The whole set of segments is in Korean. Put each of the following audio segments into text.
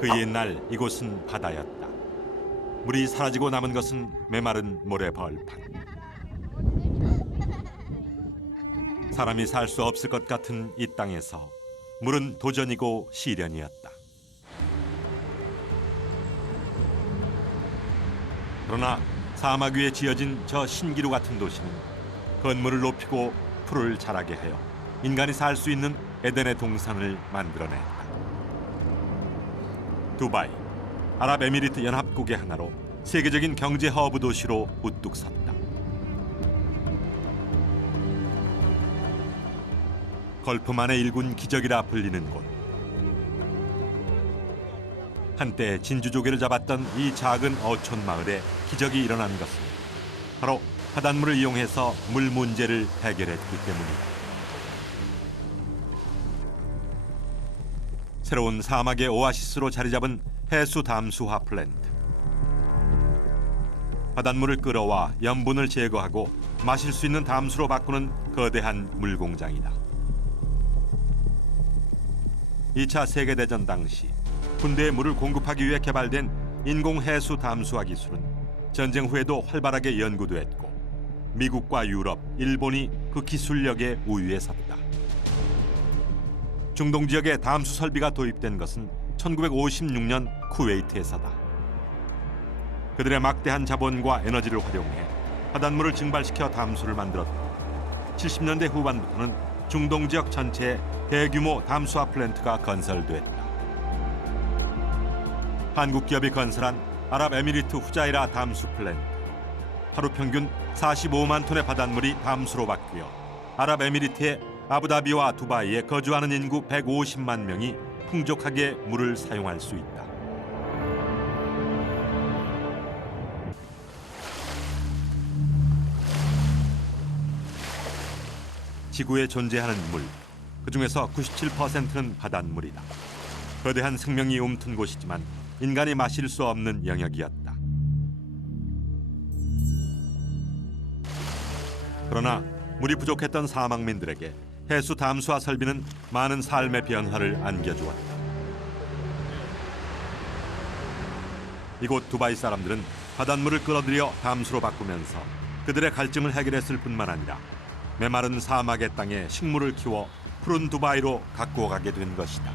그 옛날 이곳은 바다였다. 물이 사라지고 남은 것은 메마른 모래벌판. 사람이 살 수 없을 것 같은 이 땅에서 물은 도전이고 시련이었다. 그러나 사막 위에 지어진 저 신기루 같은 도시는 건물을 높이고 풀을 자라게 하여 인간이 살 수 있는 에덴의 동산을 만들어냈다. 두바이, 아랍에미리트 연합국의 하나로 세계적인 경제 허브 도시로 우뚝 섰다. 걸프만의 일군 기적이라 불리는 곳. 한때 진주조개를 잡았던 이 작은 어촌 마을에 기적이 일어난 것은 바로 바닷물을 이용해서 물 문제를 해결했기 때문이다. 새로운 사막의 오아시스로 자리 잡은 해수 담수화 플랜트. 바닷물을 끌어와 염분을 제거하고 마실 수 있는 담수로 바꾸는 거대한 물공장이다. 2차 세계대전 당시 군대에 물을 공급하기 위해 개발된 인공 해수 담수화 기술은 전쟁 후에도 활발하게 연구됐고 미국과 유럽, 일본이 그 기술력에 우위에 섰다. 중동 지역에 담수 설비가 도입된 것은 1956년 쿠웨이트에서다. 그들의 막대한 자본과 에너지를 활용해 바닷물을 증발시켜 담수를 만들었고 70년대 후반부터는 중동 지역 전체에 대규모 담수화 플랜트가 건설됐다. 한국 기업이 건설한 아랍에미리트 후자이라 담수 플랜트. 하루 평균 45만 톤의 바닷물이 담수로 바뀌어 아랍에미리트의 아부다비와 두바이에 거주하는 인구 150만 명이 풍족하게 물을 사용할 수 있다. 지구에 존재하는 물, 그중에서 97%는 바닷물이다. 거대한 생명이 움튼 곳이지만 인간이 마실 수 없는 영역이었다. 그러나 물이 부족했던 사막민들에게 해수 담수화 설비는 많은 삶의 변화를 안겨주었다. 이곳 두바이 사람들은 바닷물을 끌어들여 담수로 바꾸면서 그들의 갈증을 해결했을 뿐만 아니라 메마른 사막의 땅에 식물을 키워 푸른 두바이로 가꾸어 가게 된 것이다.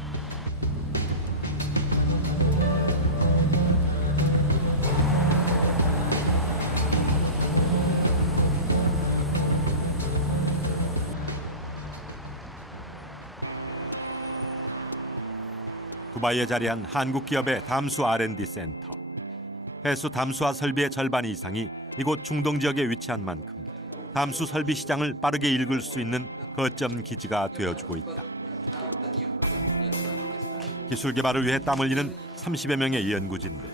두바이에 자리한 한국 기업의 담수 R&D 센터. 해수 담수화 설비의 절반 이상이 이곳 중동 지역에 위치한 만큼 담수 설비 시장을 빠르게 읽을 수 있는 거점 기지가 되어주고 있다. 기술 개발을 위해 땀 흘리는 30여 명의 연구진들.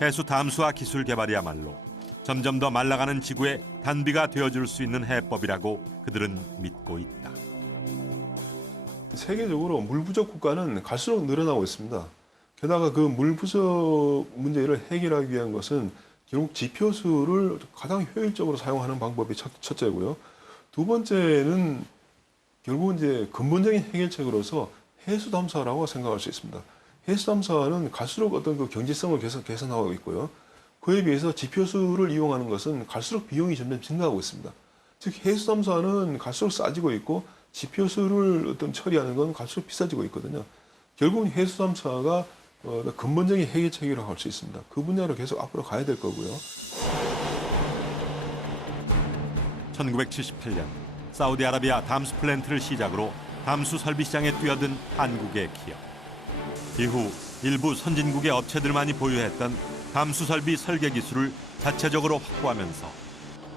해수 담수화 기술 개발이야말로 점점 더 말라가는 지구의 단비가 되어줄 수 있는 해법이라고 그들은 믿고 있다. 세계적으로 물 부족 국가는 갈수록 늘어나고 있습니다. 게다가 그 물 부족 문제를 해결하기 위한 것은 결국 지표수를 가장 효율적으로 사용하는 방법이 첫째고요. 두 번째는 결국은 이제 근본적인 해결책으로서 해수 담수화라고 생각할 수 있습니다. 해수 담수화는 갈수록 어떤 그 경제성을 계속 개선하고 있고요. 그에 비해서 지표수를 이용하는 것은 갈수록 비용이 점점 증가하고 있습니다. 즉 해수 담수화는 갈수록 싸지고 있고 지표수를 어떤 처리하는 건 갈수록 비싸지고 있거든요. 결국은 해수 담수화가 근본적인 해결책이라고 할 수 있습니다. 그 분야로 계속 앞으로 가야 될 거고요. 1978년 사우디아라비아 담수 플랜트를 시작으로 담수 설비 시장에 뛰어든 한국의 기업. 이후 일부 선진국의 업체들만이 보유했던 담수 설비 설계 기술을 자체적으로 확보하면서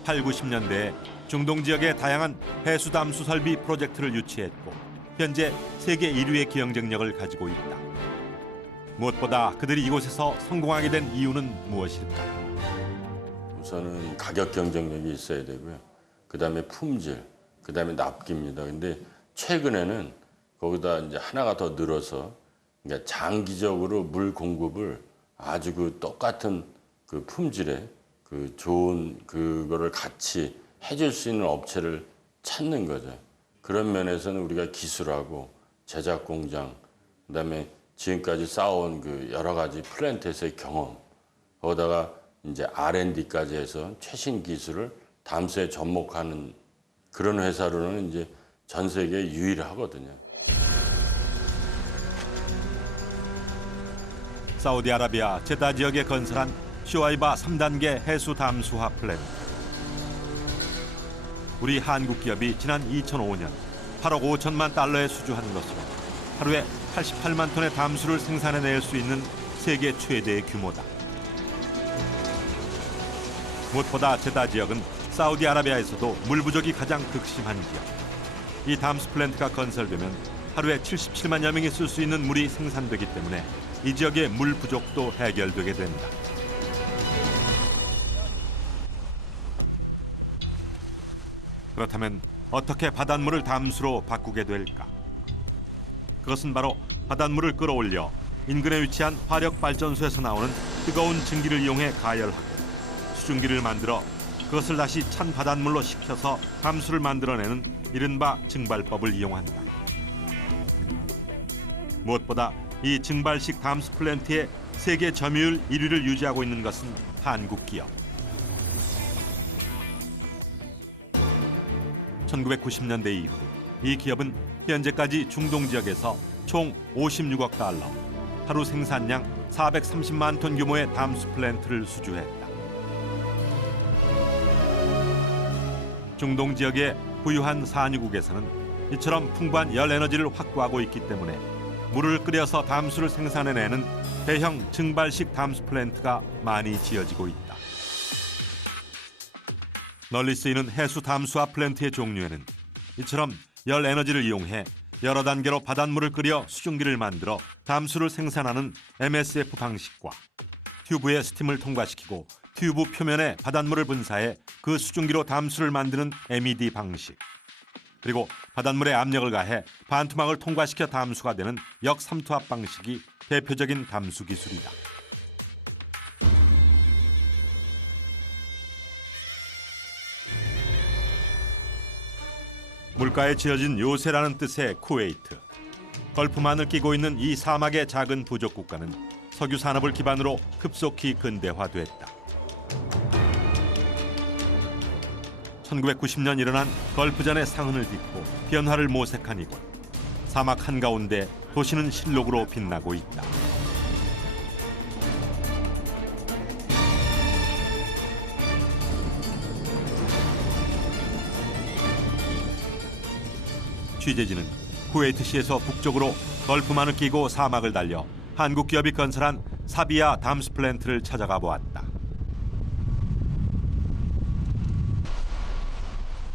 8, 90년대에 중동 지역의 다양한 해수 담수 설비 프로젝트를 유치했고 현재 세계 1위의 경쟁력을 가지고 있다. 무엇보다 그들이 이곳에서 성공하게 된 이유는 무엇일까? 우선은 가격 경쟁력이 있어야 되고요. 그다음에 품질, 그다음에 납기입니다. 근데 최근에는 거기다 이제 하나가 더 늘어서 그러니까 장기적으로 물 공급을 아주 그 똑같은 그 품질의 그 좋은 그거를 같이 해줄 수 있는 업체를 찾는 거죠. 그런 면에서는 우리가 기술하고 제작 공장, 그다음에 지금까지 쌓아온 그 여러 가지 플랜트에서의 경험, 거기다가 이제 R&D까지 해서 최신 기술을 담수에 접목하는 그런 회사로는 이제 전 세계에 유일하거든요. 사우디아라비아 제다 지역에 건설한 슈와이바 3단계 해수 담수화 플랜트. 우리 한국 기업이 지난 2005년 8억 5천만 달러에 수주한 것으로 하루에 88만 톤의 담수를 생산해낼 수 있는 세계 최대의 규모다. 무엇보다 제다 지역은 사우디아라비아에서도 물 부족이 가장 극심한 지역. 이 담수 플랜트가 건설되면 하루에 77만여 명이 쓸 수 있는 물이 생산되기 때문에 이 지역의 물 부족도 해결되게 된다. 그렇다면 어떻게 바닷물을 담수로 바꾸게 될까? 그것은 바로 바닷물을 끌어올려 인근에 위치한 화력발전소에서 나오는 뜨거운 증기를 이용해 가열하고 수증기를 만들어 그것을 다시 찬 바닷물로 식혀서 담수를 만들어내는 이른바 증발법을 이용한다. 무엇보다 이 증발식 담수 플랜트의 세계 점유율 1위를 유지하고 있는 것은 한국 기업. 1990년대 이후 이 기업은 현재까지 중동 지역에서 총 56억 달러, 하루 생산량 430만 톤 규모의 담수 플랜트를 수주했다. 중동 지역의 부유한 산유국에서는 이처럼 풍부한 열 에너지를 확보하고 있기 때문에 물을 끓여서 담수를 생산해내는 대형 증발식 담수 플랜트가 많이 지어지고 있다. 널리 쓰이는 해수 담수화 플랜트의 종류에는 이처럼 열 에너지를 이용해 여러 단계로 바닷물을 끓여 수증기를 만들어 담수를 생산하는 MSF 방식과 튜브에 스팀을 통과시키고 튜브 표면에 바닷물을 분사해 그 수증기로 담수를 만드는 MED 방식, 그리고 바닷물에 압력을 가해 반투막을 통과시켜 담수가 되는 역삼투압 방식이 대표적인 담수 기술이다. 물가에 지어진 요새라는 뜻의 쿠웨이트. 걸프만을 끼고 있는 이 사막의 작은 부족 국가는 석유 산업을 기반으로 급속히 근대화됐다. 1990년 일어난 걸프전의 상흔을 딛고 변화를 모색한 이곳. 사막 한가운데 도시는 실록으로 빛나고 있다. 취재진은 쿠웨이트시에서 북쪽으로 걸프만을 끼고 사막을 달려 한국 기업이 건설한 사비아 담수 플랜트를 찾아가 보았다.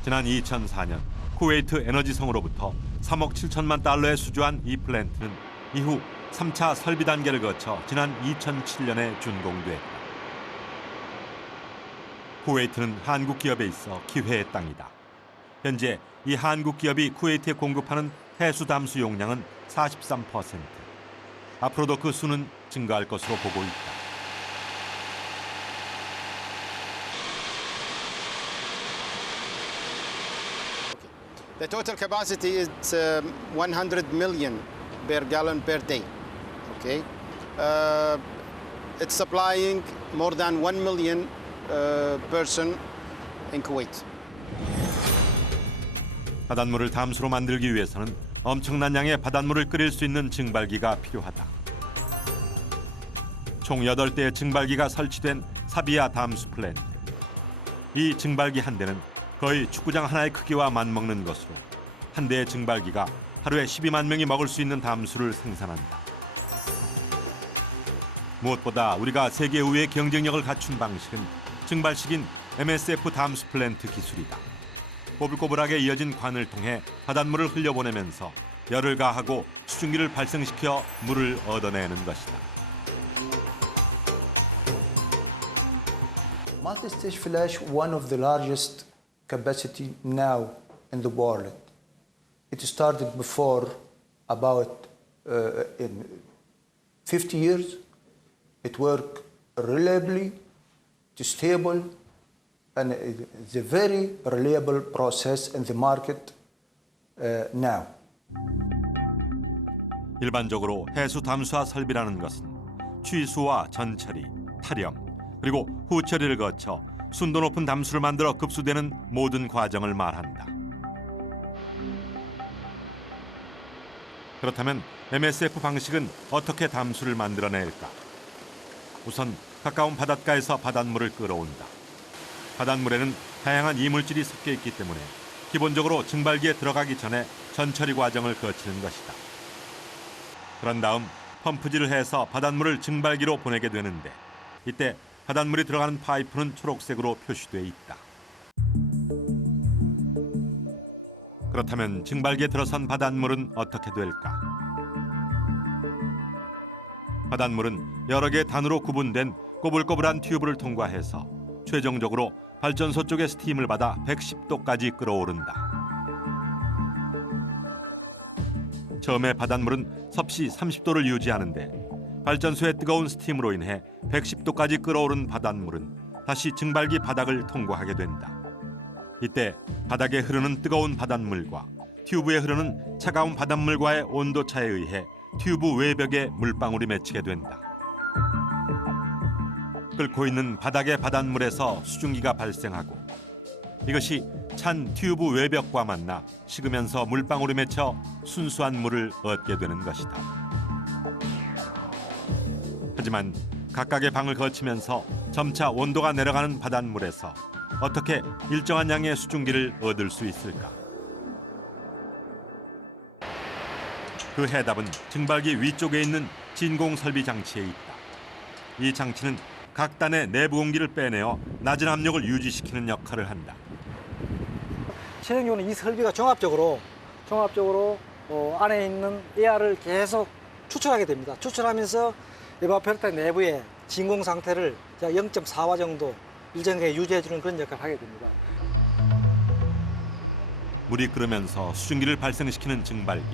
지난 2004년 쿠웨이트 에너지성으로부터 3억 7천만 달러에 수주한 이 플랜트는 이후 3차 설비 단계를 거쳐 지난 2007년에 준공됐다. 쿠웨이트는 한국 기업에 있어 기회의 땅이다. 현재 이 한국 기업이 쿠웨이트에 공급하는 해수 담수 용량은 43%. 앞으로도 그 수는 증가할 것으로 보고 있다. The total capacity is 100 million per gallon per day. Okay, it's supplying more than 1 million person in Kuwait. 바닷물을 담수로 만들기 위해서는 엄청난 양의 바닷물을 끓일 수 있는 증발기가 필요하다. 총 8대의 증발기가 설치된 사비아 담수 플랜트. 이 증발기 한 대는 거의 축구장 하나의 크기와 맞먹는 것으로 한 대의 증발기가 하루에 12만 명이 먹을 수 있는 담수를 생산한다. 무엇보다 우리가 세계 우위의 경쟁력을 갖춘 방식은 증발식인 MSF 담수 플랜트 기술이다. 꼬불꼬불하게 이어진 관을 통해 바닷물을 흘려보내면서 열을 가하고 수증기를 발생시켜 물을 얻어내는 것이다. Multi-stage flash, one of the largest capacity now in the world. It started before about in 50 years. It worked reliably, it's stable, and it's a very reliable process in the market now. 일반적으로 해수 담수화 설비라는 것은 취수와 전처리, 탈염, 그리고 후처리를 거쳐 순도 높은 담수를 만들어 급수되는 모든 과정을 말한다. 그렇다면 MSF 방식은 어떻게 담수를 만들어낼까? 우선 가까운 바닷가에서 바닷물을 끌어온다. 바닷물에는 다양한 이물질이 섞여 있기 때문에 기본적으로 증발기에 들어가기 전에 전처리 과정을 거치는 것이다. 그런 다음 펌프질을 해서 바닷물을 증발기로 보내게 되는데 이때 바닷물이 들어가는 파이프는 초록색으로 표시돼 있다. 그렇다면 증발기에 들어선 바닷물은 어떻게 될까? 바닷물은 여러 개의 단으로 구분된 꼬불꼬불한 튜브를 통과해서 최종적으로 발전소 쪽의 스팀을 받아 110도까지 끌어오른다. 처음에 바닷물은 섭씨 30도를 유지하는데 발전소의 뜨거운 스팀으로 인해 110도까지 끌어오른 바닷물은 다시 증발기 바닥을 통과하게 된다. 이때 바닥에 흐르는 뜨거운 바닷물과 튜브에 흐르는 차가운 바닷물과의 온도 차에 의해 튜브 외벽에 물방울이 맺히게 된다. 끓고 있는 바닥의 바닷물에서 수증기가 발생하고 이것이 찬 튜브 외벽과 만나 식으면서 물방울이 맺혀 순수한 물을 얻게 되는 것이다. 하지만 각각의 방을 거치면서 점차 온도가 내려가는 바닷물에서 어떻게 일정한 양의 수증기를 얻을 수 있을까? 그 해답은 증발기 위쪽에 있는 진공 설비 장치에 있다. 이 장치는 각 단의 내부 공기를 빼내어 낮은 압력을 유지시키는 역할을 한다. 진행용은 이 설비가 종합적으로 안에 있는 에어를 계속 추출하게 됩니다. 추출하면서 에바포레이터 내부의 진공 상태를 0.4와 정도 일정하게 유지해주는 그런 역할을 하게 됩니다. 물이 끓으면서 수증기를 발생시키는 증발기.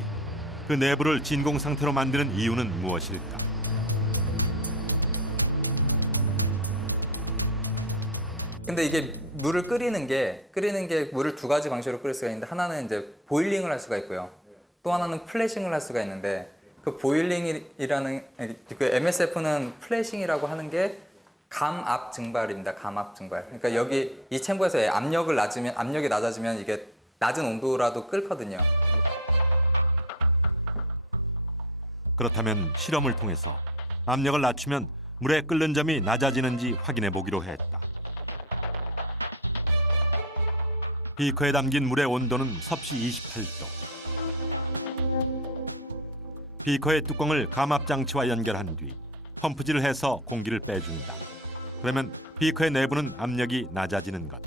그 내부를 진공 상태로 만드는 이유는 무엇일까? 근데 이게 물을 끓이는 게 물을 두 가지 방식으로 끓일 수가 있는데 하나는 이제 보일링을 할 수가 있고요. 또 하나는 플래싱을 할 수가 있는데 그 보일링이라는 그 MSF는 플래싱이라고 하는 게 감압 증발입니다. 감압 증발. 그러니까 여기 이 챔버에서 압력이 낮아지면 이게 낮은 온도라도 끓거든요. 그렇다면 실험을 통해서 압력을 낮추면 물의 끓는 점이 낮아지는지 확인해 보기로 했다. 비커에 담긴 물의 온도는 섭씨 28도. 비커의 뚜껑을 감압장치와 연결한 뒤 펌프질을 해서 공기를 빼준다. 그러면 비커의 내부는 압력이 낮아지는 것.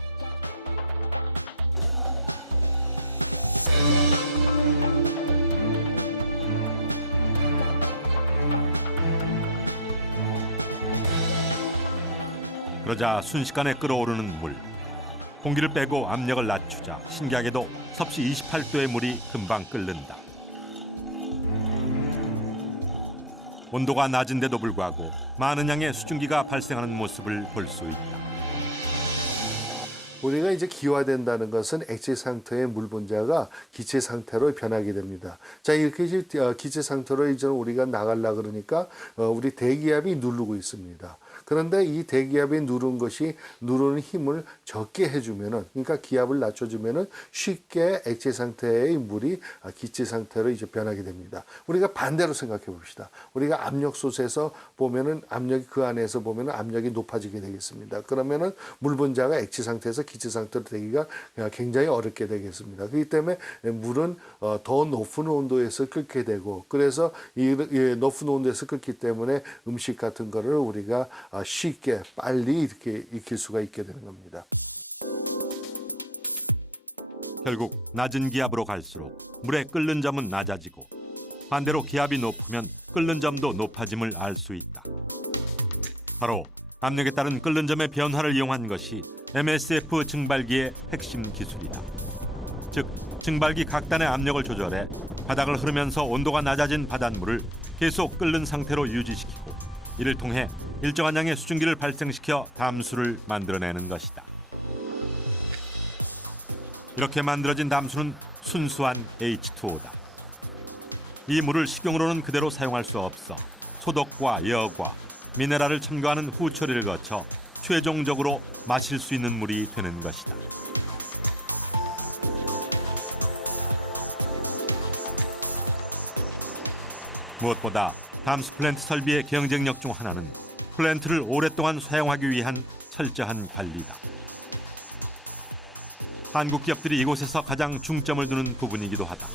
그러자 순식간에 끓어오르는 물. 공기를 빼고 압력을 낮추자 신기하게도 섭씨 28도의 물이 금방 끓는다. 온도가 낮은데도 불구하고 많은 양의 수증기가 발생하는 모습을 볼 수 있다. 우리가 이제 기화된다는 것은 액체 상태의 물 분자가 기체 상태로 변하게 됩니다. 자, 이렇게 이제 기체 상태로 이제 우리가 나가려 그러니까 우리 대기압이 누르고 있습니다. 그런데 이 대기압이 누르는 힘을 적게 해주면은, 그러니까 기압을 낮춰주면은 쉽게 액체 상태의 물이 기체 상태로 이제 변하게 됩니다. 우리가 반대로 생각해 봅시다. 우리가 압력솥에서 보면은 그 안에서 보면은 압력이 높아지게 되겠습니다. 그러면은 물 분자가 액체 상태에서 기체 상태로 되기가 굉장히 어렵게 되겠습니다. 그렇기 때문에 물은 더 높은 온도에서 끓게 되고, 그래서 이 높은 온도에서 끓기 때문에 음식 같은 거를 우리가 쉽게 빨리 이렇게 익힐 수가 있게 되는 겁니다. 결국 낮은 기압으로 갈수록 물의 끓는 점은 낮아지고 반대로 기압이 높으면 끓는 점도 높아짐을 알 수 있다. 바로 압력에 따른 끓는 점의 변화를 이용한 것이 MSF 증발기의 핵심 기술이다. 즉, 증발기 각 단의 압력을 조절해 바닥을 흐르면서 온도가 낮아진 바닷물을 계속 끓는 상태로 유지시키고 이를 통해 일정한 양의 수증기를 발생시켜 담수를 만들어내는 것이다. 이렇게 만들어진 담수는 순수한 H2O다. 이 물을 식용으로는 그대로 사용할 수 없어 소독과 여과, 미네랄을 첨가하는 후처리를 거쳐 최종적으로 마실 수 있는 물이 되는 것이다. 무엇보다 담수 플랜트 설비의 경쟁력 중 하나는 플랜트를 오랫동안 사용하기 위한 철저한 관리다. 한국 기업들이 이곳에서 가장 중점을 두는 부분이기도 하다.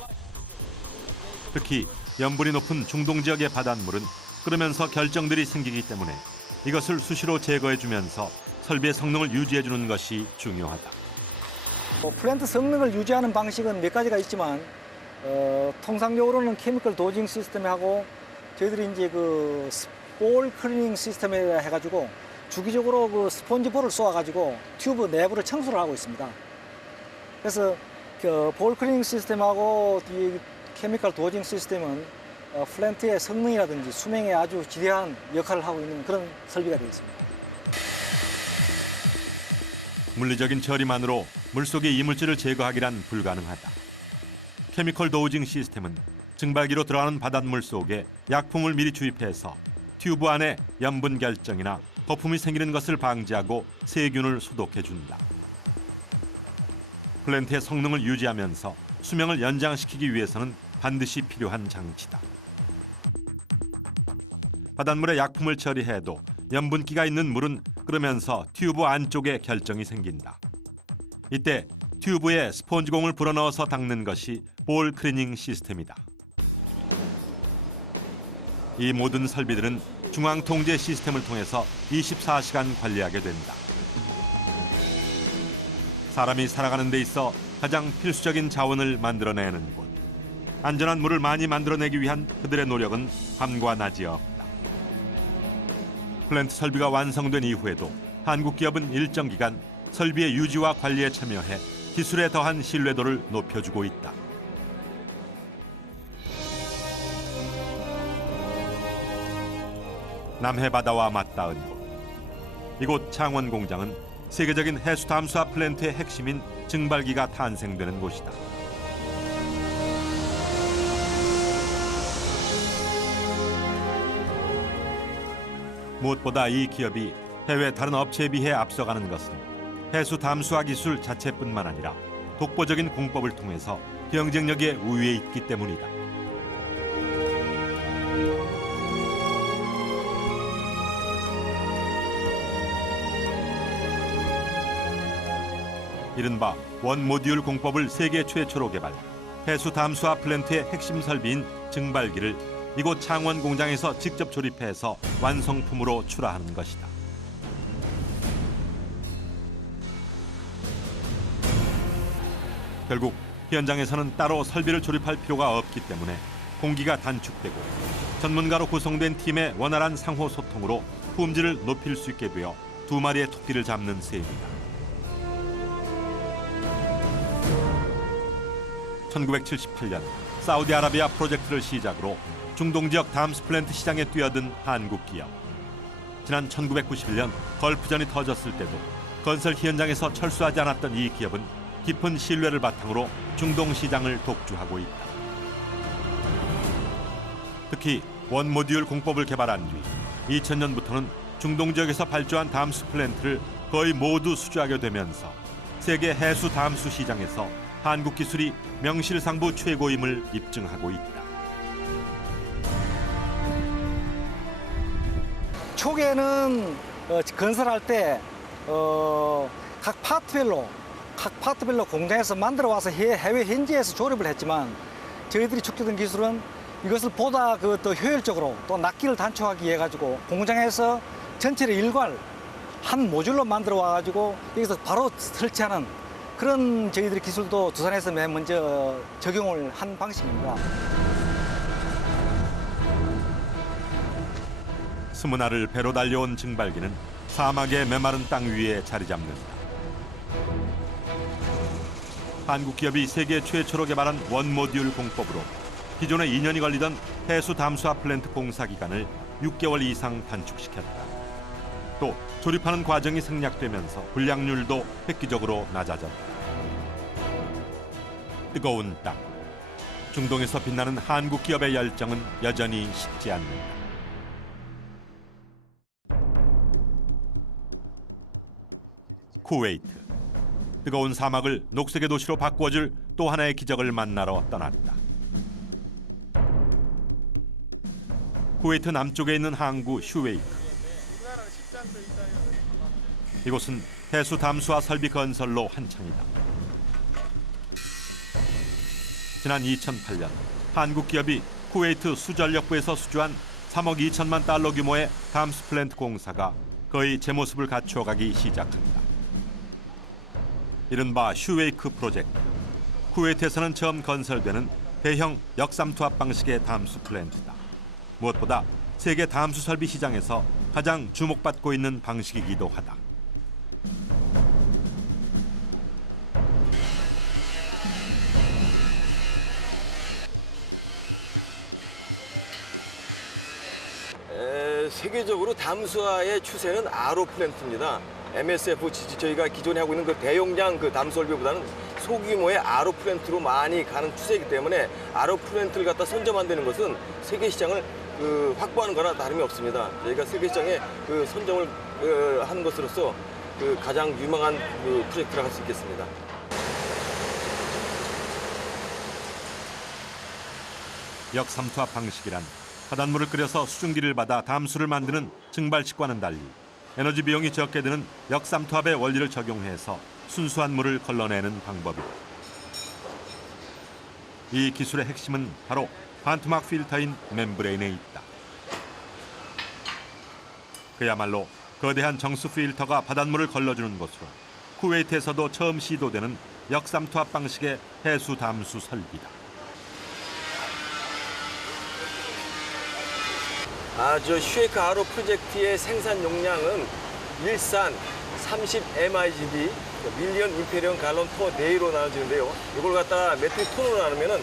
특히 염분이 높은 중동 지역의 바닷물은 끓으면서 결정들이 생기기 때문에 이것을 수시로 제거해주면서 설비의 성능을 유지해주는 것이 중요하다. 플랜트 성능을 유지하는 방식은 몇 가지가 있지만 통상적으로는 케미컬 도징 시스템하고 저희들이 이제 그 볼 클리닝 시스템에 해가지고 주기적으로 그 스펀지볼을 쏘아가지고 튜브 내부를 청소를 하고 있습니다. 그래서 그 볼 클리닝 시스템하고 이 케미컬 도징 시스템은 플랜트의 성능이라든지 수명에 아주 지대한 역할을 하고 있는 그런 설비가 되어 있습니다. 물리적인 처리만으로 물속의 이물질을 제거하기란 불가능하다. 케미컬 도우징 시스템은 증발기로 들어가는 바닷물 속에 약품을 미리 주입해서 튜브 안에 염분 결정이나 거품이 생기는 것을 방지하고 세균을 소독해준다. 플랜트의 성능을 유지하면서 수명을 연장시키기 위해서는 반드시 필요한 장치다. 바닷물에 약품을 처리해도 염분기가 있는 물은 끓으면서 튜브 안쪽에 결정이 생긴다. 이때 튜브에 스펀지공을 불어넣어서 닦는 것이 볼 클리닝 시스템이다. 이 모든 설비들은 중앙 통제 시스템을 통해서 24시간 관리하게 된다. 사람이 살아가는 데 있어 가장 필수적인 자원을 만들어내는 곳. 안전한 물을 많이 만들어내기 위한 그들의 노력은 밤과 낮이 없다. 플랜트 설비가 완성된 이후에도 한국 기업은 일정 기간 설비의 유지와 관리에 참여해 기술에 더한 신뢰도를 높여주고 있다. 남해 바다와 맞닿은 곳. 이곳 창원 공장은 세계적인 해수 담수화 플랜트의 핵심인 증발기가 탄생되는 곳이다. 무엇보다 이 기업이 해외 다른 업체에 비해 앞서가는 것은 해수 담수화 기술 자체뿐만 아니라 독보적인 공법을 통해서 경쟁력의 우위에 있기 때문이다. 이른바 원 모듈 공법을 세계 최초로 개발, 해수 담수화 플랜트의 핵심 설비인 증발기를 이곳 창원 공장에서 직접 조립해서 완성품으로 출하하는 것이다. 결국 현장에서는 따로 설비를 조립할 필요가 없기 때문에 공기가 단축되고 전문가로 구성된 팀의 원활한 상호 소통으로 품질을 높일 수 있게 되어 두 마리의 토끼를 잡는 셈이다. 1978년 사우디아라비아 프로젝트를 시작으로 중동 지역 담수 플랜트 시장에 뛰어든 한국 기업. 지난 1991년 걸프전이 터졌을 때도 건설 현장에서 철수하지 않았던 이 기업은 깊은 신뢰를 바탕으로 중동 시장을 독주하고 있다. 특히 원 모듈 공법을 개발한 뒤 2000년부터는 중동 지역에서 발주한 담수 플랜트를 거의 모두 수주하게 되면서 세계 해수 담수 시장에서 한국 기술이 명실상부 최고임을 입증하고 있다. 초기에는 건설할 때 각 파트별로 공장에서 만들어 와서 해외 현지에서 조립을 했지만 저희들이 축적된 기술은 이것을 보다 더 효율적으로 또 납기를 단축하기 위해 가지고 공장에서 전체를 일괄 한 모듈로 만들어 와가지고 여기서 바로 설치하는 그런 저희들의 기술도 두산에서 맨 먼저 적용을 한 방식입니다. 스무나를 배로 달려온 증발기는 사막의 메마른 땅 위에 자리 잡는다. 한국 기업이 세계 최초로 개발한 원 모듈 공법으로 기존에 2년이 걸리던 해수 담수화 플랜트 공사 기간을 6개월 이상 단축시켰다. 또 조립하는 과정이 생략되면서 불량률도 획기적으로 낮아졌다. 뜨거운 땅, 중동에서 빛나는 한국 기업의 열정은 여전히 식지 않는다. 쿠웨이트. 뜨거운 사막을 녹색의 도시로 바꾸어줄 또 하나의 기적을 만나러 떠났다. 쿠웨이트 남쪽에 있는 항구 슈웨이크. 이곳은 해수 담수화 설비 건설로 한창이다. 지난 2008년 한국 기업이 쿠웨이트 수전력부에서 수주한 3억 2천만 달러 규모의 담수 플랜트 공사가 거의 제 모습을 갖추어가기 시작한다. 이른바 슈웨이크 프로젝트. 쿠웨이트에서는 처음 건설되는 대형 역삼투압 방식의 담수 플랜트다. 무엇보다 세계 담수 설비 시장에서 가장 주목받고 있는 방식이기도 하다. 세계적으로 담수화의 추세는 RO 플랜트입니다. MSF 저희가 기존에 하고 있는 그 대용량 그 담수 설비보다는 소규모의 RO 플랜트로 많이 가는 추세이기 때문에 RO 플랜트를 갖다 선점한다는 것은 세계 시장을 확보하는 거나 다름이 없습니다. 저희가 세계 시장에 선점을 하는 것으로서 가장 유망한 프로젝트라고 할 수 있겠습니다. 역삼투압 방식이란 바닷물을 끓여서 수증기를 받아 담수를 만드는 증발식과는 달리 에너지 비용이 적게 드는 역삼투압의 원리를 적용해서 순수한 물을 걸러내는 방법이다. 이 기술의 핵심은 바로 반투막 필터인 멤브레인에 있다. 그야말로 거대한 정수 필터가 바닷물을 걸러주는 것으로 쿠웨이트에서도 처음 시도되는 역삼투압 방식의 해수 담수 설비다. 저 슈웨이크 RO 프로젝트의 생산 용량은 일산 30 MIGD 밀리언 임페리언 갈론 퍼 데이로 나눠지는데요. 이걸 갖다 메트릭 톤으로 나누면은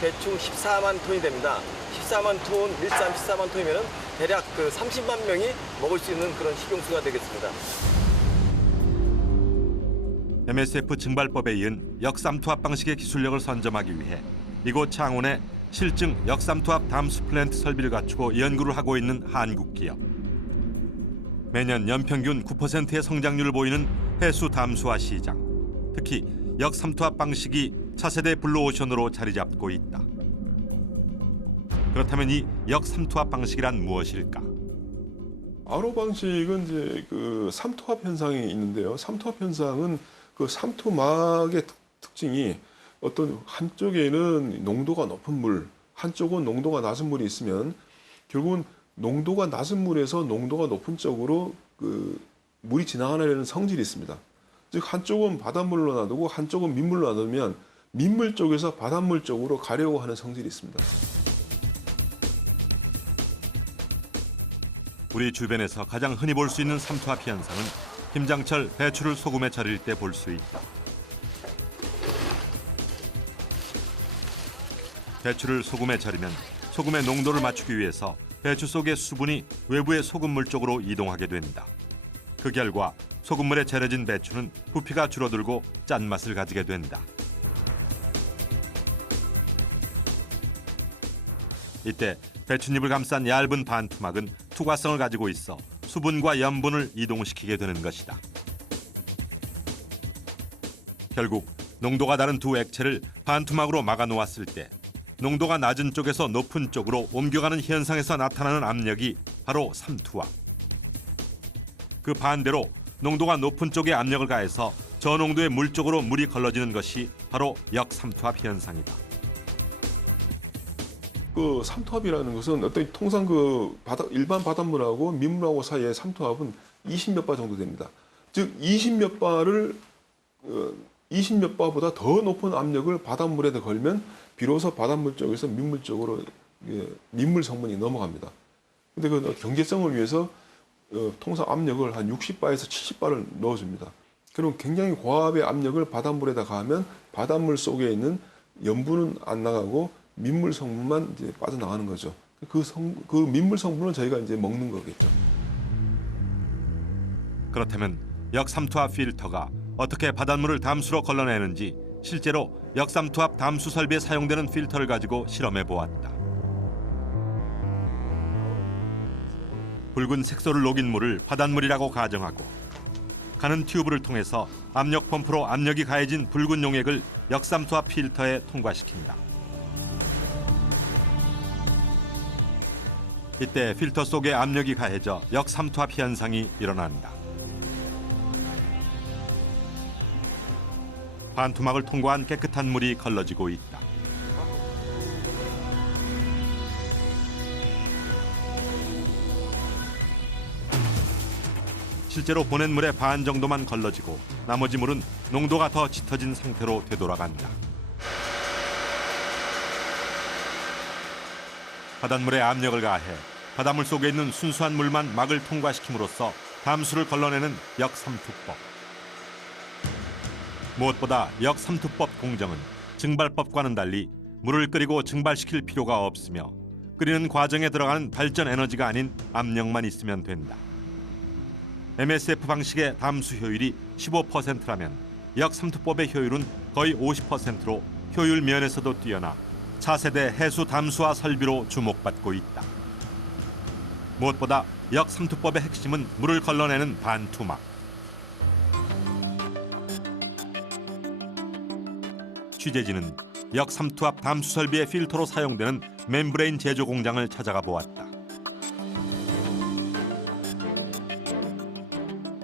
대충 14만 톤이 됩니다. 14만 톤, 일산 14만 톤이면은 대략 30만 명이 먹을 수 있는 그런 식용수가 되겠습니다. MSF 증발법에 이은 역삼투압 방식의 기술력을 선점하기 위해 이곳 창원에 실증 역삼투압 담수 플랜트 설비를 갖추고 연구를 하고 있는 한국 기업. 매년 연평균 9%의 성장률을 보이는 해수 담수화 시장. 특히 역삼투압 방식이 차세대 블루오션으로 자리 잡고 있다. 그렇다면 이 역삼투압 방식이란 무엇일까? RO 방식은 이제 삼투압 현상이 있는데요. 삼투압 현상은 삼투막의 특징이 어떤 한쪽에는 농도가 높은 물, 한쪽은 농도가 낮은 물이 있으면 결국은 농도가 낮은 물에서 농도가 높은 쪽으로 물이 지나가려는 성질이 있습니다. 즉 한쪽은 바닷물로 놔두고 한쪽은 민물로 놔두면 민물 쪽에서 바닷물 쪽으로 가려고 하는 성질이 있습니다. 우리 주변에서 가장 흔히 볼 수 있는 삼투압 현상은 김장철 배추를 소금에 절일 때 볼 수 있다. 배추를 소금에 절이면 소금의 농도를 맞추기 위해서 배추 속의 수분이 외부의 소금물 쪽으로 이동하게 된다. 그 결과 소금물에 절여진 배추는 부피가 줄어들고 짠맛을 가지게 된다. 이때 배춧잎을 감싼 얇은 반투막은 투과성을 가지고 있어 수분과 염분을 이동시키게 되는 것이다. 결국 농도가 다른 두 액체를 반투막으로 막아 놓았을 때 농도가 낮은 쪽에서 높은 쪽으로 옮겨가는 현상에서 나타나는 압력이 바로 삼투압. 그 반대로 농도가 높은 쪽에 압력을 가해서 저농도의 물 쪽으로 물이 걸러지는 것이 바로 역삼투압 현상이다. 삼투압이라는 것은 통상 일반 바닷물하고 민물하고 사이의 삼투압은 20몇 바 정도 됩니다. 즉 20몇 바보다 더 높은 압력을 바닷물에다 걸면 비로소 바닷물 쪽에서 민물 쪽으로 민물 성분이 넘어갑니다. 근데 경제성을 위해서 통상 압력을 한 60바에서 70바를 넣어줍니다. 그럼 굉장히 고압의 압력을 바닷물에다 가하면 바닷물 속에 있는 염분은 안 나가고 민물 성분만 이제 빠져나가는 거죠. 그 민물 성분은 저희가 이제 먹는 거겠죠. 그렇다면 역삼투압 필터가 어떻게 바닷물을 담수로 걸러내는지 실제로 역삼투압 담수 설비에 사용되는 필터를 가지고 실험해 보았다. 붉은 색소를 녹인 물을 바닷물이라고 가정하고 가는 튜브를 통해서 압력 펌프로 압력이 가해진 붉은 용액을 역삼투압 필터에 통과시킨다. 이때 필터 속에 압력이 가해져 역삼투압 현상이 일어난다. 반투막을 통과한 깨끗한 물이 걸러지고 있다. 실제로 보낸 물의 반 정도만 걸러지고 나머지 물은 농도가 더 짙어진 상태로 되돌아간다. 바닷물에 압력을 가해 바닷물 속에 있는 순수한 물만 막을 통과시킴으로써 담수를 걸러내는 역삼투법. 무엇보다 역삼투법 공정은 증발법과는 달리 물을 끓이고 증발시킬 필요가 없으며 끓이는 과정에 들어가는 발전 에너지가 아닌 압력만 있으면 된다. MSF 방식의 담수 효율이 15%라면 역삼투법의 효율은 거의 50%로 효율 면에서도 뛰어나 차세대 해수 담수화 설비로 주목받고 있다. 무엇보다 역삼투법의 핵심은 물을 걸러내는 반투막. 취재진은 역삼투압 담수 설비의 필터로 사용되는 멤브레인 제조 공장을 찾아가 보았다.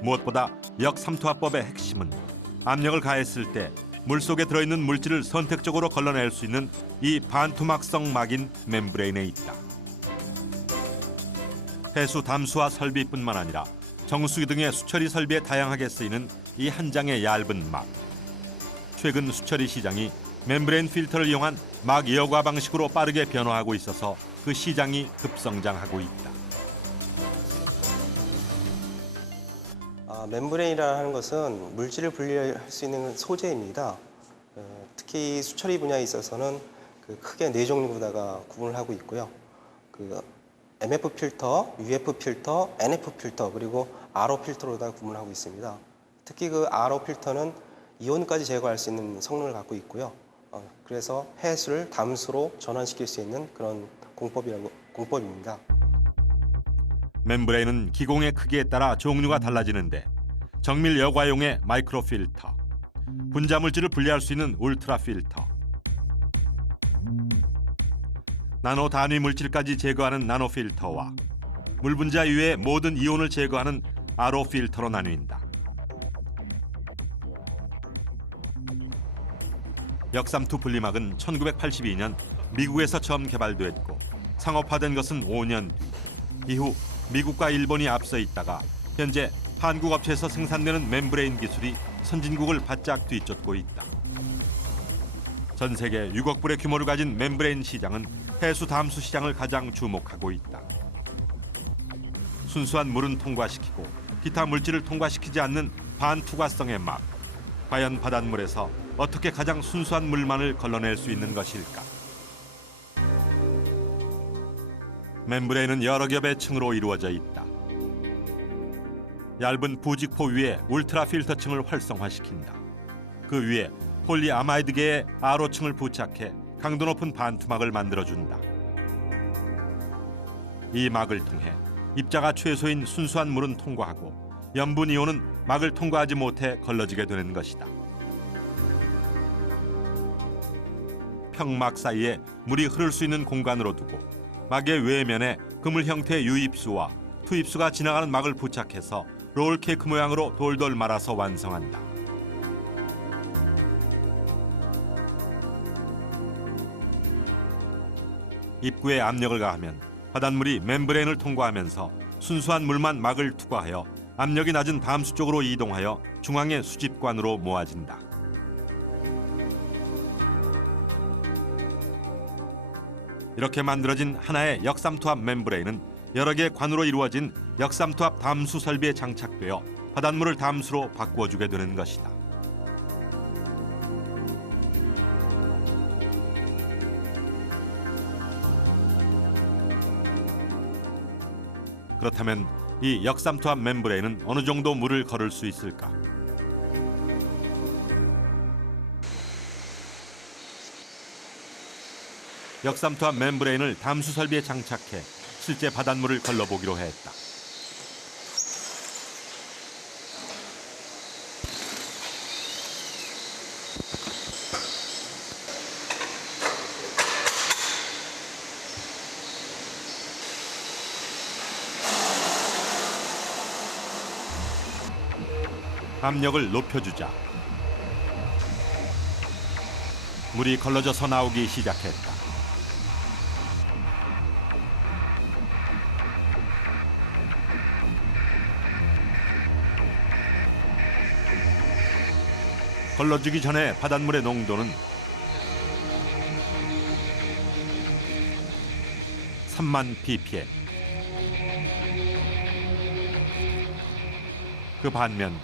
무엇보다 역삼투압법의 핵심은 압력을 가했을 때 물속에 들어있는 물질을 선택적으로 걸러낼 수 있는 이 반투막성 막인 멤브레인에 있다. 해수 담수화 설비뿐만 아니라 정수기 등의 수처리 설비에 다양하게 쓰이는 이 한 장의 얇은 막. 최근 수처리 시장이 멤브레인 필터를 이용한 막 여과 방식으로 빠르게 변화하고 있어서 그 시장이 급성장하고 있다. 멤브레인이라는 것은 물질을 분리할 수 있는 소재입니다. 특히 수처리 분야에 있어서는 크게 4종류로다가 구분을 하고 있고요. MF 필터, UF 필터, NF 필터, 그리고 RO 필터로다 구분하고 있습니다. 특히 RO 필터는 이온까지 제거할 수 있는 성능을 갖고 있고요. 그래서 해수를 담수로 전환시킬 수 있는 그런 공법입니다. 멤브레인은 기공의 크기에 따라 종류가 달라지는데 정밀 여과용의 마이크로 필터, 분자 물질을 분리할 수 있는 울트라 필터, 나노 단위 물질까지 제거하는 나노 필터와 물 분자 이외의 모든 이온을 제거하는 RO 필터로 나뉜다. 역삼투 분리막은 1982년 미국에서 처음 개발됐고 상업화된 것은 5년 뒤. 이후 미국과 일본이 앞서 있다가 현재 한국 업체에서 생산되는 멤브레인 기술이 선진국을 바짝 뒤쫓고 있다. 전 세계 6억 불의 규모를 가진 멤브레인 시장은 해수 담수 시장을 가장 주목하고 있다. 순수한 물은 통과시키고 기타 물질을 통과시키지 않는 반투과성의 막. 과연 바닷물에서 어떻게 가장 순수한 물만을 걸러낼 수 있는 것일까? 멤브레인은 여러 겹의 층으로 이루어져 있다. 얇은 부직포 위에 울트라 필터층을 활성화시킨다. 그 위에 폴리아마이드계의 RO층을 부착해 강도 높은 반투막을 만들어준다. 이 막을 통해 입자가 최소인 순수한 물은 통과하고 염분 이온은 막을 통과하지 못해 걸러지게 되는 것이다. 평막 사이에 물이 흐를 수 있는 공간으로 두고 막의 외면에 그물 형태의 유입수와 투입수가 지나가는 막을 부착해서 롤케이크 모양으로 돌돌 말아서 완성한다. 입구에 압력을 가하면 바닷물이 멤브레인을 통과하면서 순수한 물만 막을 투과하여 압력이 낮은 담수 쪽으로 이동하여 중앙의 수집관으로 모아진다. 이렇게 만들어진 하나의 역삼투압 멤브레인은 여러 개의 관으로 이루어진 역삼투압 담수 설비에 장착되어 바닷물을 담수로 바꾸어주게 되는 것이다. 그렇다면 이 역삼투압 멤브레인은 어느 정도 물을 걸을 수 있을까? 역삼투압 멤브레인을 담수 설비에 장착해 실제 바닷물을 걸러보기로 했다. 압력을 높여주자 물이 걸러져서 나오기 시작했다. 걸러지기 전에 바닷물의 농도는 3만 ppm. 그 반면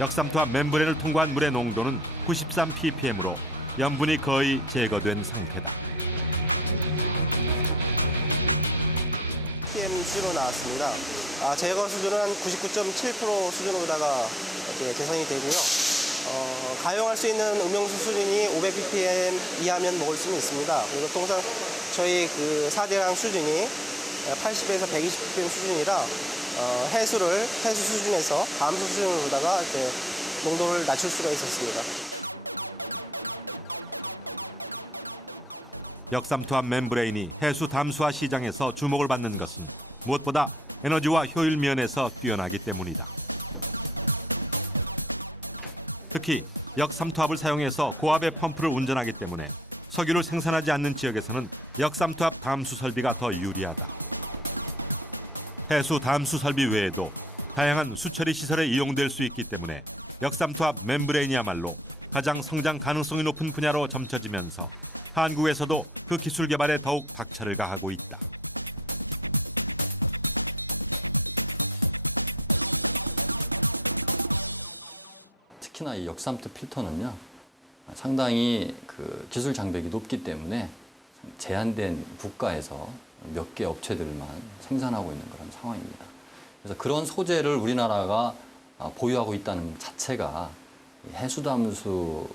역삼투압 멤브레인을 통과한 물의 농도는 93 ppm으로 염분이 거의 제거된 상태다. ppm 수준으로 나왔습니다. 제거 수준은 한 99.7% 수준으로다가 개선이 되고요. 가용할 수 있는 음용수 수준이 500 ppm 이하면 먹을 수는 있습니다. 그리고 통상 저희 그 4대강 수준이 80에서 120 ppm 수준이라 해수 수준에서 담수 수준으로다가 농도를 낮출 수가 있었습니다. 역삼투압 멤브레인이 해수 담수화 시장에서 주목을 받는 것은 무엇보다 에너지와 효율 면에서 뛰어나기 때문이다. 특히 역삼투압을 사용해서 고압의 펌프를 운전하기 때문에 석유를 생산하지 않는 지역에서는 역삼투압 담수 설비가 더 유리하다. 해수 담수 설비 외에도 다양한 수처리 시설에 이용될 수 있기 때문에 역삼투압 멤브레인이야말로 가장 성장 가능성이 높은 분야로 점쳐지면서 한국에서도 그 기술 개발에 더욱 박차를 가하고 있다. 특히나 이 역삼투 필터는요, 상당히 그 기술 장벽이 높기 때문에 제한된 국가에서 몇 개 업체들만 생산하고 있는 그런 상황입니다. 그래서 그런 소재를 우리나라가 보유하고 있다는 자체가 해수담수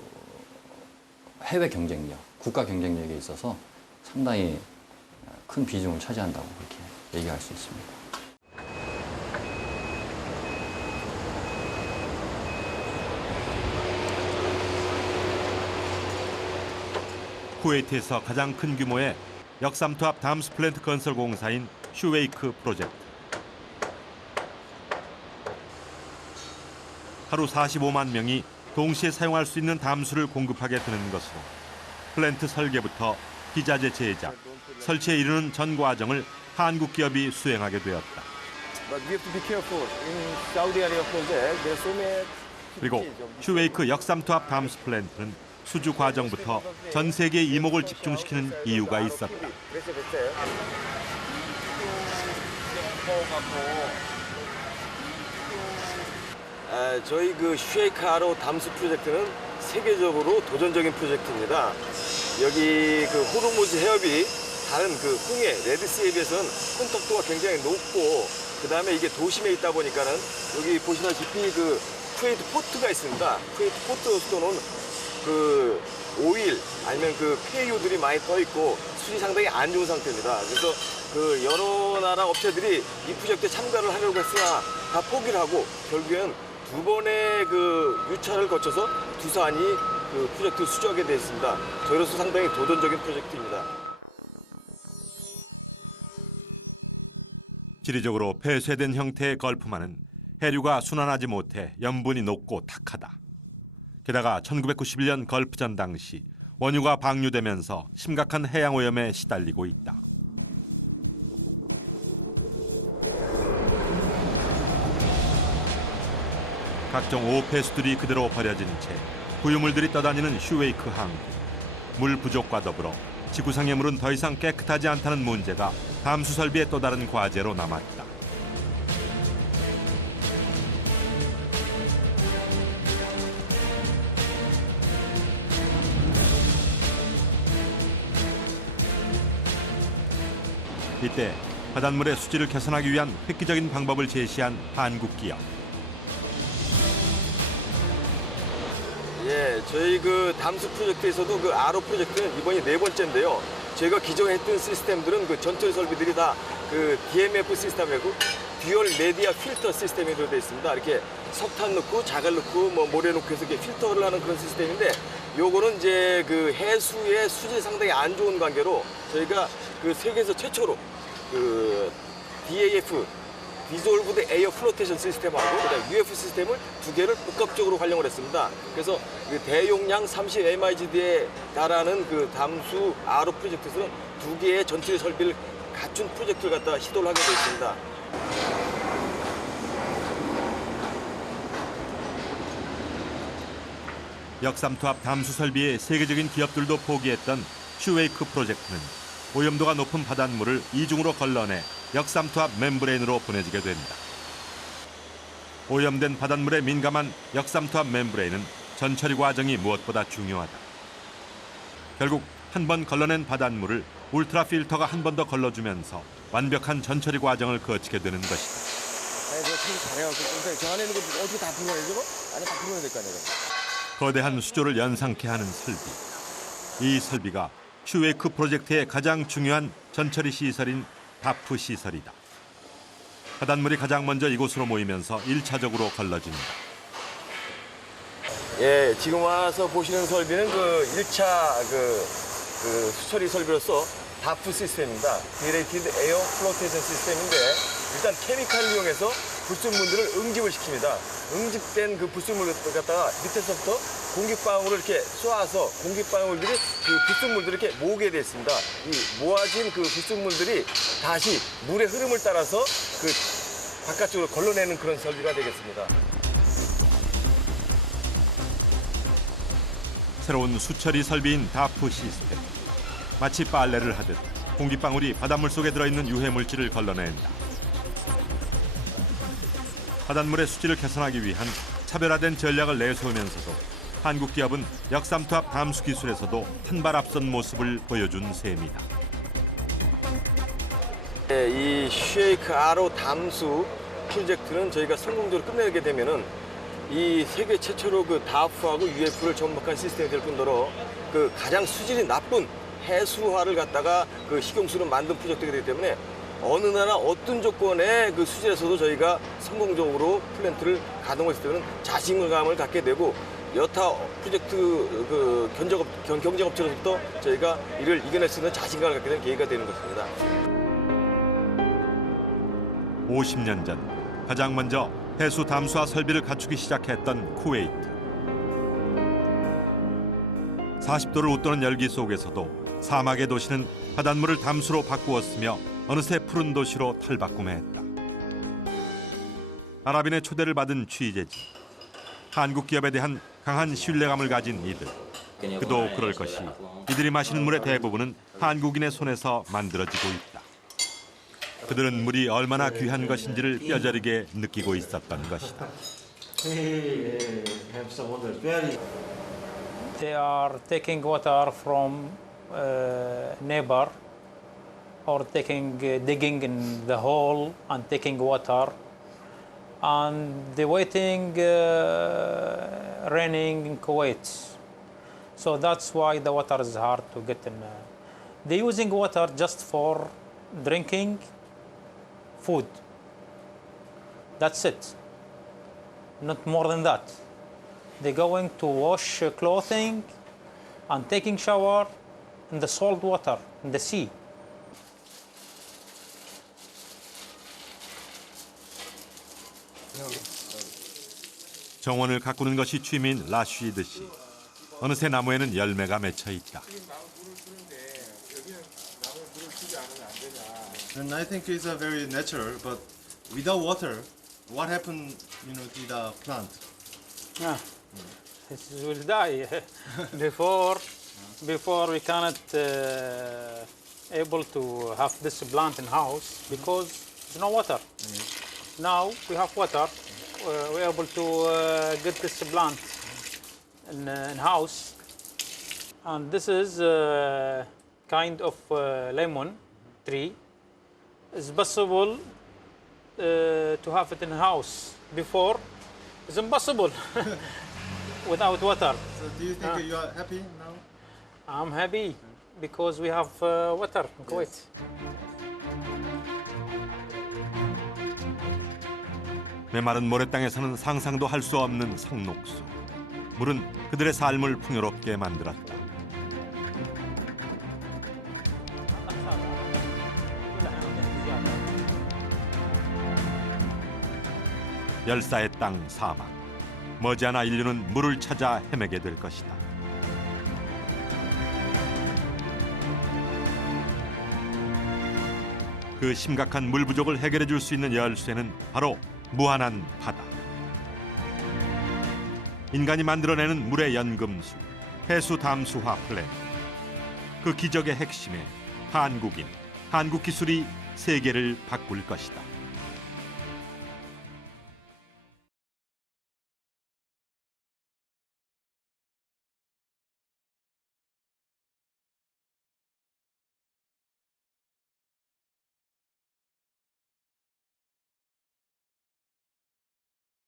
해외 경쟁력, 국가 경쟁력에 있어서 상당히 큰 비중을 차지한다고 그렇게 얘기할 수 있습니다. 쿠웨이트에서 가장 큰 규모의 역삼투압 담수 플랜트 건설 공사인 슈웨이크 프로젝트. 하루 45만 명이 동시에 사용할 수 있는 담수를 공급하게 되는 것으로 플랜트 설계부터 기자재 제작, 설치에 이르는 전 과정을 한국 기업이 수행하게 되었다. 그리고 슈웨이크 역삼투압 담수 플랜트는 수주 과정부터 전 세계의 이목을 집중시키는 이유가 있었다. 저희 그 슈웨이크 RO 담수 프로젝트는 세계적으로 도전적인 프로젝트입니다. 여기 그 호르무즈 해협이 다른 그 홍해, 레드시에 비해서는 혼탁도가 굉장히 높고, 그 다음에 이게 도심에 있다 보니까는 여기 보시다시피 그 쿠웨이트 포트가 있습니다. 쿠웨이트 포트 수도는 그 오일 아니면 그 폐유들이 많이 떠 있고 수질이 상당히 안 좋은 상태입니다. 그래서 그 여러 나라 업체들이 이 프로젝트에 참가를 하려고 했으나 다 포기를 하고 결국에는 2번의 그 유차를 거쳐서 두산이 그 프로젝트를 수주하게 되었습니다. 저희로서 상당히 도전적인 프로젝트입니다. 지리적으로 폐쇄된 형태의 걸프만은 해류가 순환하지 못해 염분이 높고 탁하다. 게다가 1991년 걸프전 당시 원유가 방류되면서 심각한 해양 오염에 시달리고 있다. 각종 오폐수들이 그대로 버려진 채 부유물들이 떠다니는 슈웨이크 항구. 물 부족과 더불어 지구상의 물은 더 이상 깨끗하지 않다는 문제가 담수 설비의 또 다른 과제로 남았다. 이때 바닷물의 수질을 개선하기 위한 획기적인 방법을 제시한 한국 기업. 예, 저희 그 담수 프로젝트에서도 그 RO 프로젝트는 이번이 4번째인데요. 저희가 기존에 했던 시스템들은 그 전처리 설비들이 다 그 DMF 시스템이고 듀얼 메디아 필터 시스템이 들어져 있습니다. 이렇게 석탄 넣고 자갈 넣고 뭐 모래 넣고 해서 이렇게 필터를 하는 그런 시스템인데 요거는 이제 그 해수의 수질이 상당히 안 좋은 관계로 저희가 그 세계에서 최초로 그 DAF 디졸브드 에어 플로테이션 시스템하고 그다음 UF 시스템을 두 개를 복합적으로 활용을 했습니다. 그래서 그 대용량 30 MIGD에 달하는 그 담수 RO 프로젝트에서는 두 개의 전처리 설비를 갖춘 프로젝트를 갖다 시도를 하게 되어 있습니다. 역삼투압 담수 설비의 세계적인 기업들도 포기했던 슈웨이크 프로젝트는 오염도가 높은 바닷물을 이중으로 걸러내 역삼투압 멤브레인으로 보내지게 됩니다. 오염된 바닷물에 민감한 역삼투압 멤브레인은 전처리 과정이 무엇보다 중요하다. 결국 한 번 걸러낸 바닷물을 울트라 필터가 한 번 더 걸러주면서 완벽한 전처리 과정을 거치게 되는 것이다. 제가 참 잘해갖고 저 안에 있는 거 어떻게 다 분해해 저거? 안에 다 분해해야 될 거 아니에요. 거대한 수조를 연상케 하는 설비. 이 설비가 슈웨이크 프로젝트의 가장 중요한 전처리 시설인 다프 시설이다. 바닷물이 가장 먼저 이곳으로 모이면서 1차적으로 걸러집니다. 예, 지금 와서 보시는 설비는 그 1차 그 수처리 설비로서 다프 시스템입니다. 디레이티드 에어 플로테이션 시스템인데 일단 케미칼을 이용해서 불순물들을 응집을 시킵니다. 응집된 그 불순물을 갖다가 밑에서부터 공기방울을 이렇게 쏘아서 공기방울들이 그 불순물들을 이렇게 모으게 되어 있습니다. 이 모아진 그 불순물들이 다시 물의 흐름을 따라서 그 바깥쪽으로 걸러내는 그런 설비가 되겠습니다. 새로운 수처리 설비인 다프 시스템. 마치 빨래를 하듯 공기방울이 바닷물 속에 들어있는 유해물질을 걸러낸다. 바닷물의 수질을 개선하기 위한 차별화된 전략을 내세우면서도 한국 기업은 역삼투압 담수 기술에서도 한 발 앞선 모습을 보여준 셈이다. 네, 이 슈웨이크 RO 담수 프로젝트는 저희가 성공적으로 끝내게 되면은 이 세계 최초로 그 다프하고 UF를 접목한 시스템이 될 뿐더러 그 가장 수질이 나쁜 해수화를 갖다가 그 식용수로 만든 프로젝트가 되기 때문에 어느 나라 어떤 조건의 그 수질에서도 저희가 성공적으로 플랜트를 가동했을 때는 자신감을 갖게 되고 여타 프로젝트 그 경쟁업체로부터 저희가 이를 이겨낼 수 있는 자신감을 갖게 된 계기가 되는 것입니다. 50년 전 가장 먼저 해수 담수화 설비를 갖추기 시작했던 쿠웨이트. 40도를 웃도는 열기 속에서도 사막의 도시는 바닷물을 담수로 바꾸었으며 어느새 푸른 도시로 탈바꿈했다. 아랍인의 초대를 받은 취재진. 한국 기업에 대한 강한 신뢰감을 가진 이들. 그도 그럴 것이 이들이 마시는 물의 대부분은 한국인의 손에서 만들어지고 있다. 그들은 물이 얼마나 귀한 것인지를 뼈저리게 느끼고 있었던 것이다. They are taking water from neighbor or digging in the hole and taking water and they waiting raining in Kuwait. So that's why the water is hard to get in. They're using water just for drinking, food. That's it. Not more than that. They're going to wash clothing and taking shower in the salt water, in the sea. 정원을 가꾸는 것이 취미인 라쉬드 씨. 어느새 나무에는 열매가 맺혀 있다. And I think it's very natural, but without water, what happened, to the plant? It will die. Before we cannot able to have this plant in house because there's no water. Now we have water. We're able to get this plant in house, and this is kind of lemon tree. It's possible to have it in house. Before, it's impossible without water. So do you think you are happy now? I'm happy because we have water in Kuwait. 메마른 모래땅에서는 상상도 할 수 없는 상록수. 물은 그들의 삶을 풍요롭게 만들었다. 열사의 땅 사막. 머지않아 인류는 물을 찾아 헤매게 될 것이다. 그 심각한 물 부족을 해결해 줄 수 있는 열쇠는 바로 무한한 바다. 인간이 만들어내는 물의 연금술, 해수 담수화 플랜트. 그 기적의 핵심에 한국 기술이 세계를 바꿀 것이다.